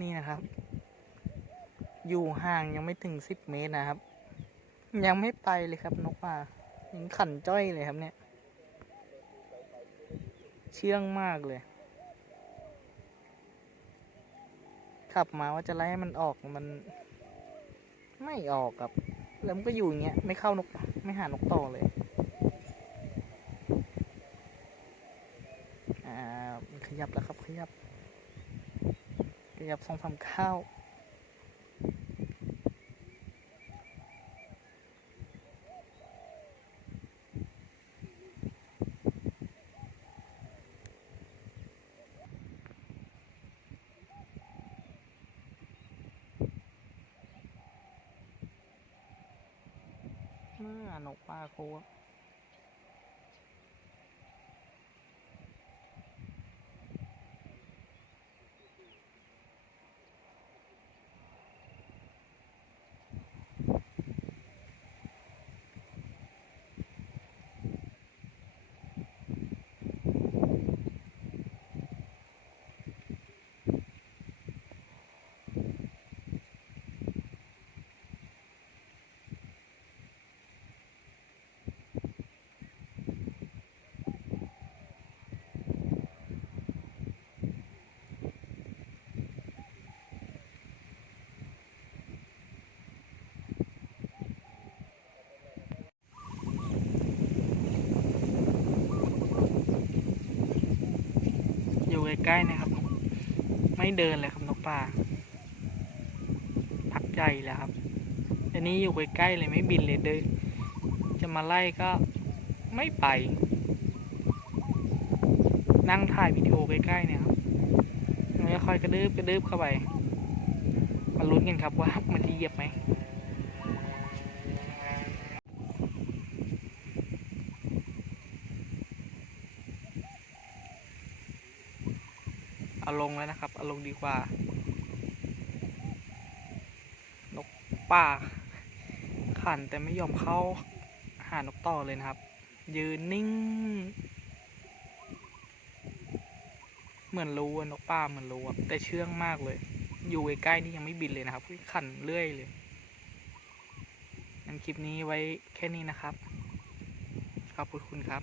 นี่นะครับ อยู่ห่างยังไม่ถึงสิบเมตรนะครับ ยังไม่ไปเลยครับนกป่ายังขันจ้อยเลยครับเนี่ย เชื่องมากเลย ขับมาว่าจะไล่ให้มันออกมัน ไม่ออกครับ แล้วมันก็อยู่อย่างเงี้ยไม่เข้านกไม่หานกต่อเลยอ่าขยับแล้วครับ ขยับ ขยับสองสามข้าวน่านกปลาโค ใกล้นะครับ ไม่เดินเลยครับนกป่าพักใจแล้วครับ อันนี้อยู่ใกล้ๆเลยไม่บินเลยเดินจะมาไล่ก็ไม่ไป นั่งถ่ายวิดีโอใกล้ๆเนี่ยครับมันจะค่อยกระดืบกระดืบเข้าไปมาลุ้นกันครับว่ามันจะเหยียบไหม เอาลงแล้วนะครับ เอาลงดีกว่า นกป่าขันแต่ไม่ยอมเข้าหานกต่อเลยนะครับ ยืนนิ่ง เหมือนรู้นกป่าเหมือนรู้แต่เชื่องมากเลย อยู่ใกล้ๆนี่ยังไม่บินเลยนะครับขันเรื่อยเลยงั้นคลิปนี้ไว้แค่นี้นะครับ ขอบคุณครับ